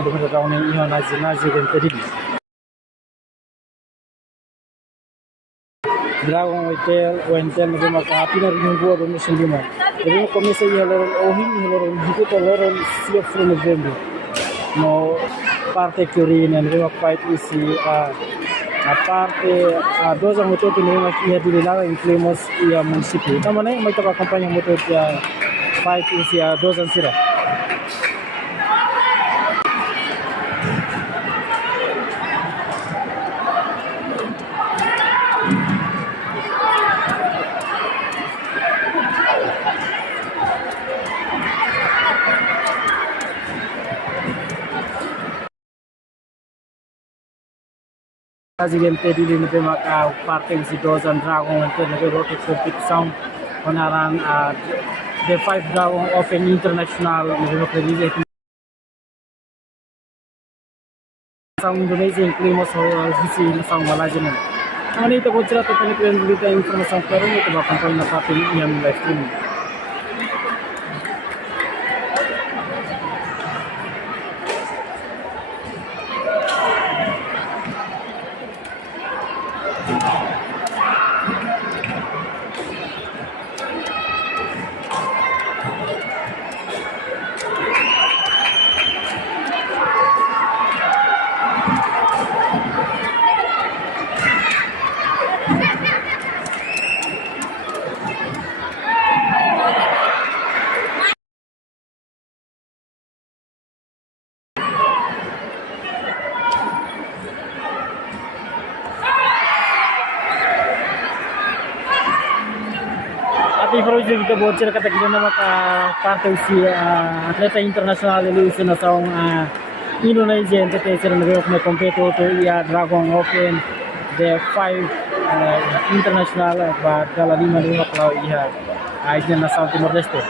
untuk tahun ini na Gináziu gente Dili. Dragon Hotel na maka pinar minggu do mission lima. Jadi komisi loron ohim loron hikuto loron siap from November. No parte curina nima fight isi a parte a doza motor que nima que Dili lá incluímos e a município. Também mai toca acompanha motor que fight isi a doza sira. Gente Dili lebih maka partai si Dozan Dragon untuk lebih roti Kompetisaun penaran the 5 Dragon Open Internasional lebih maka release sang Indonesia yang kelima soal visi sang Malaysia. Ini itu bocor atau penelitian berita informasi baru itu bahkan pada partai yang live streaming. Informasi kita bocor kata kita nama partai usia atleta internasional ini usia nasaung Indonesia yang kita sedang bergerak kompetitor itu ya Dragon Open the 5 internasional pada 5 kalau iya ini nasaung Timor Leste.